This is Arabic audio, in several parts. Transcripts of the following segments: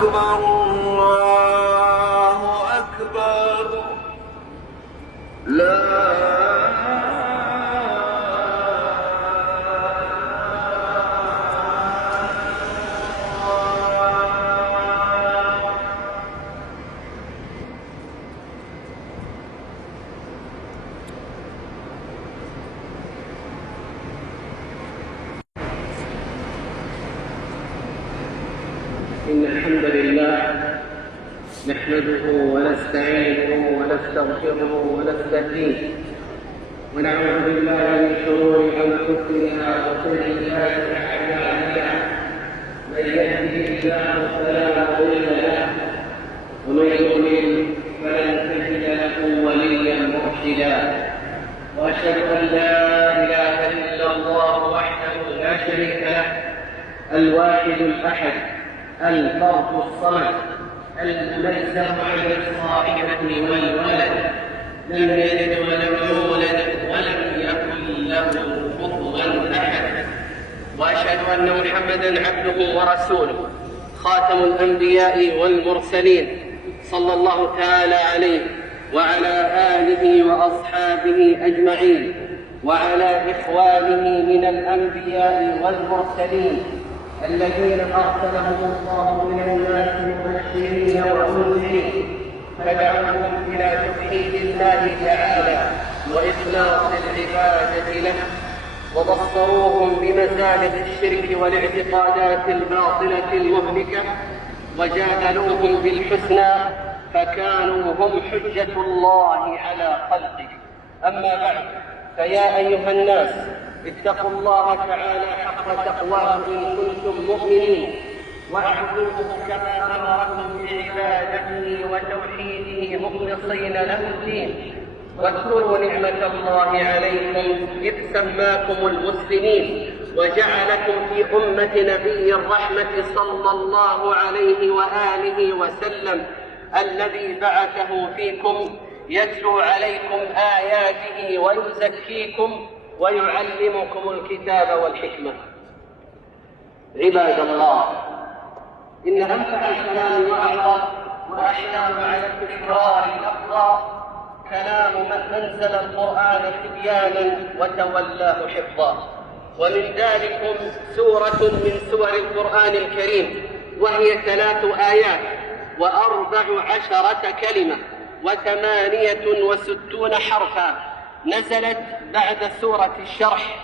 أكبر الله أكبر لا إن الحمد لله نحمده ونستعينه ونستغفره ونستهديه ونعوذ بالله من شرور أنفسنا وسيئات أعمالنا من يهده الله فلا مضل له ومن يضلل فلن تجد له وليا مرشدا وأشهد أن لا إله إلا الله وحده لا شريك له الواحد الأحد الفرد الصمد المنزه عن الصاحبة والولد لم يلد ولم يولد ولم يكن له كفوا أحد وأشهد أن محمدًا عبده ورسوله خاتم الأنبياء والمرسلين صلى الله تعالى عليه وعلى آله وأصحابه أجمعين وعلى إخوانه من الأنبياء والمرسلين الذين أرسلهم الله من الناس مبشرين ومنذرين فدعوهم إلى توحيد الله تعالى وإخلاص العبادة له وبصروهم بمزالق الشرك والاعتقادات الباطلة المهلكة وجادلوهم بالحسنى فكانوا هم حجة الله على خلقه. أما بعد فيا أيها الناس اتقوا الله تعالى حق تقواه إن كنتم مؤمنين واعبدوه كما أمركم بعبادته وتوحيده مخلصين له الدين واذكروا نعمة الله عليكم إذ سماكم المسلمين وجعلكم في أمة نبي الرحمة صلى الله عليه وآله وسلم الذي بعثه فيكم يتلو عليكم آياته ويزكيكم ويعلمكم الكتاب والحكمة. عباد الله، إن أنفع الكلام وأعظم وأحلام على التكرار الأفضل كلام من أنزل القرآن تبيانا وتولاه حفظا، ومن ذلكم سورة من سور القرآن الكريم وهي 3 آيات و14 كلمة و68 حرفا نزلت بعد سورة الشرح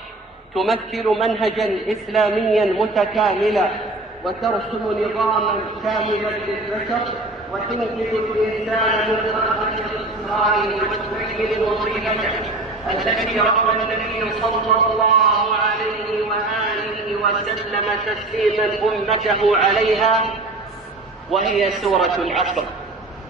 تمثل منهجا إسلاميا متكاملا وترسم نظاما كاملا للبشر وتنقذ الإنسان من رغبة الإسرائيل وتبين مصيبته التي ربى النبي صلى الله عليه وآله وسلم تسليما أمته عليها وهي سورة العصر.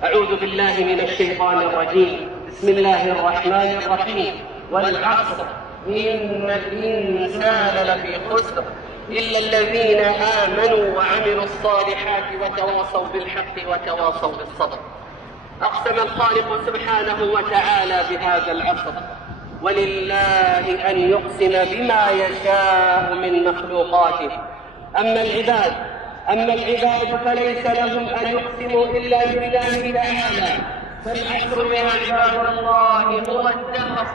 أعوذ بالله من الشيطان الرجيم. بسم الله الرحمن الرحيم. والعصر إن الإنسان لفي خسر إلا الذين آمنوا وعملوا الصالحات وتواصوا بالحق وتواصوا بالصبر. أقسم الخالق سبحانه وتعالى بهذا العصر، ولله أن يقسم بما يشاء من مخلوقاته. أما العباد فليس لهم أن يقسموا إلا بالله تعالى. فالعصر يا عباد الله هو الدهر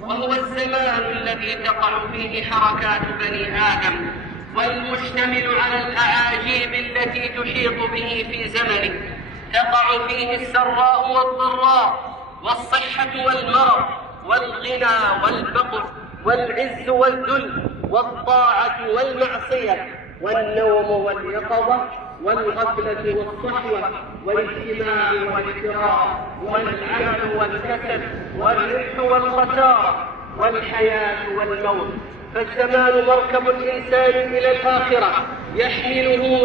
وهو الزمان الذي تقع فيه حركات بني آدم والمشتمل على الأعاجيب التي تحيط به في زمنه. تقع فيه السراء والضراء والصحة والمرض والغنى والفقر والعز والذل والطاعة والمعصية والنوم واليقظة والغفلة والصحوة والاجتماع والافتراء والعمل والكسل والربح والخسارة والحياة والموت. فالزمان مركب الإنسان إلى الآخرة يحمله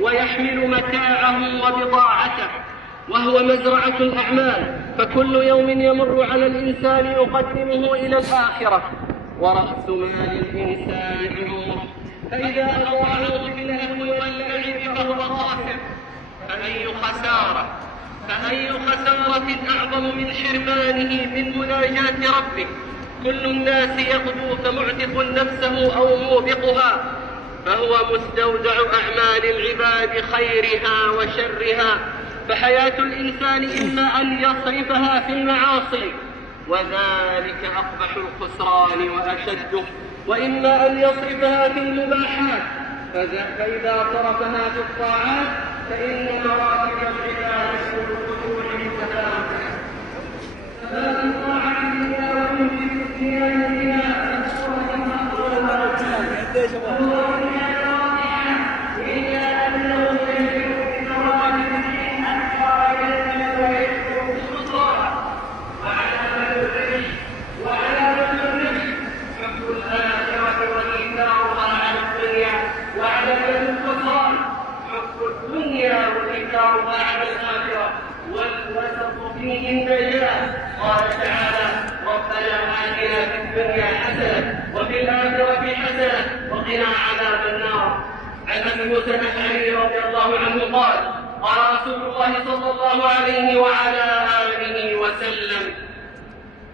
ويحمل متاعه وبضاعته، وهو مزرعة الأعمال، فكل يوم يمر على الإنسان يقدمه إلى الآخرة. ورأس مال الإنسان عمره، فإذا أضاعه باللهو واللعب فهو خاسر. فأي خسارة أعظم من حرمانه من مناجاة ربه. كل الناس يغدو فمعتق نفسه أو موبقها، فهو مستودع أعمال العباد خيرها وشرها، فحياة الإنسان إما أن يصرفها في المعاصي وذلك أقبح الخسران وأشده، وإما أن يصرفها في المباحات، فإذا صرفها في الطاعات فإن مراتب العباد والخشوع متفاوتة. فما من طاعة إلا ويمكن اجتنابها الصورة المقبولة إلا أنه يجب بثواب أكثر من ويشكر بالخسران. وعلامة الربح حب الآخرة وإيثارها على الدنيا، وعلامة الخسران حب الدنيا وإيثارها على الآخرة، والوسط فيه النجاة. قال تعالى: ربنا آتنا في الدنيا حسنة وفي الآخرة حسنة وقنا عذاب النار. عن أبي موسى الأشعري رضي الله عنه قال: قال رسول الله صلى الله عليه وعلى آله وسلم: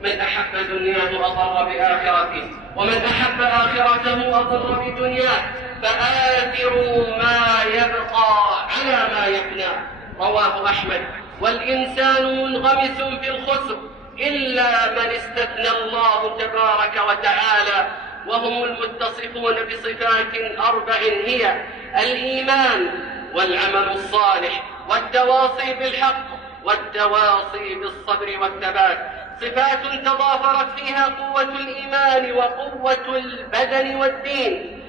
من أحب دنياه أضر بآخرته، ومن أحب آخرته أضر بدنياه، فآثروا ما يبقى على ما يفنى. رواه أحمد. والإنسان منغمس في الخسر إلا من استثنى الله تبارك وتعالى، وهم المتصفون بصفات 4 هي: الإيمان والعمل الصالح والتواصي بالحق والتواصي بالصبر والثبات. صفات تضافرت فيها قوة الإيمان وقوة البدن والدين.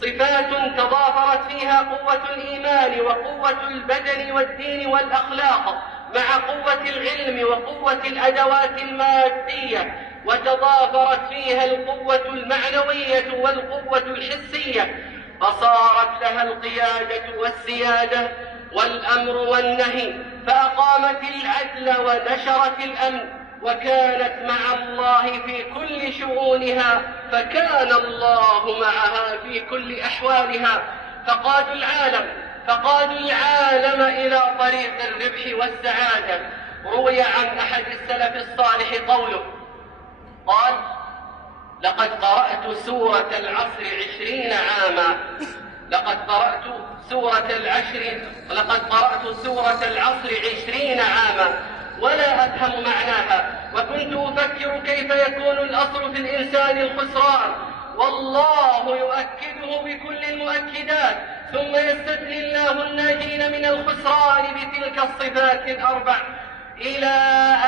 صفات تضافرت فيها قوة الإيمان وقوة البدن والدين والأخلاق مع قوة العلم وقوة الأدوات المادية، وتضافرت فيها القوة المعنوية والقوة الحسية، فصارت لها القيادة والسيادة والأمر والنهي، فأقامت العدل ونشرت الأمن، وكانت مع الله في كل شؤونها، فكان الله معها في كل أحوالها. فقادوا العالم إلى طريق الربح والسعادة. روي عن أحد السلف الصالح قوله: قال: لقد قرأت سورة العصر 20 عاما. لقد قرأت سورة العصر 20 عاما ولا أفهم معناها، وكنت أفكر كيف يكون الأصل في الإنسان الخسران، والله يؤكده بكل المؤكدات، ثم يستثني الله الناجين من الخسران بتلك الصفات 4. إلى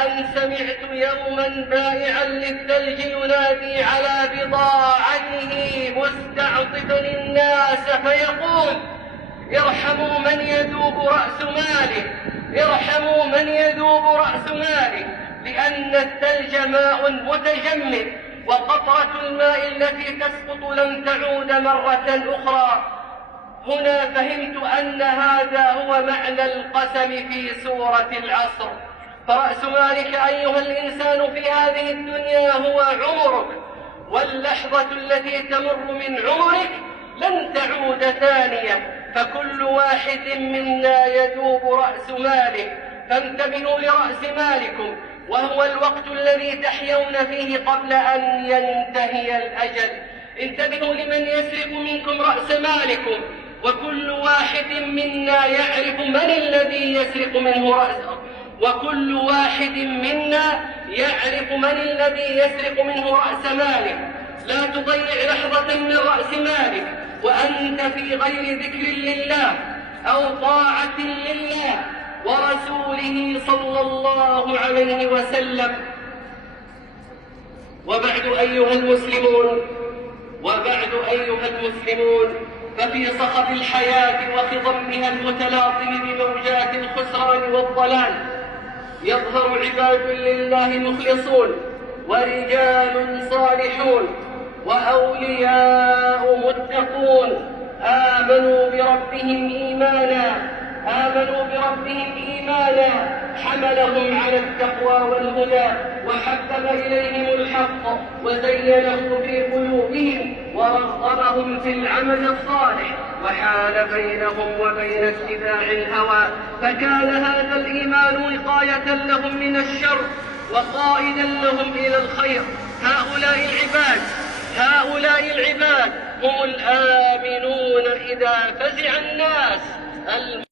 أن سمعت يوما بائعا للثلج ينادي على بضاعته مستعطفا الناس فيقول: ارحموا من يذوب رأس ماله، لأن الثلج ماء متجمد، وقطرة الماء التي تسقط لن تعود مرة أخرى. هنا فهمت أن هذا هو معنى القسم في سورة العصر. فرأس مالك أيها الإنسان في هذه الدنيا هو عمرك، واللحظة التي تمر من عمرك لن تعود ثانية، فكل واحد منا يذوب رأس ماله. فانتبهوا لرأس مالكم، وهو الوقت الذي تحيون فيه قبل أن ينتهي الأجل. انتبهوا لمن يسرق منكم رأس مالكم، وكل واحد منا يعرف من الذي يسرق منه رأسه، وكل واحد منا يعرف من الذي يسرق منه رأس ماله. لا تضيع لحظة من رأس مالك وأنت في غير ذكر لله أو طاعة لله ورسوله صلى الله عليه وسلم. وبعد أيها المسلمون، ففي صخب الحياة وخضمها المتلاطم بموجات الخسران والضلال يظهر عباد لله مخلصون، ورجال صالحون، وأولياء متقون آمنوا بربهم إيمانا حملهم على التقوى والهدى، وحبب إليهم الحق وزينه في قلوبهم، ورغبهم في العمل الصالح، وحال بينهم وبين اتباع الهوى، فكان هذا الإيمان وقاية لهم من الشر وقائدا لهم إلى الخير. هؤلاء العباد هم الآمنون إذا فزع الناس.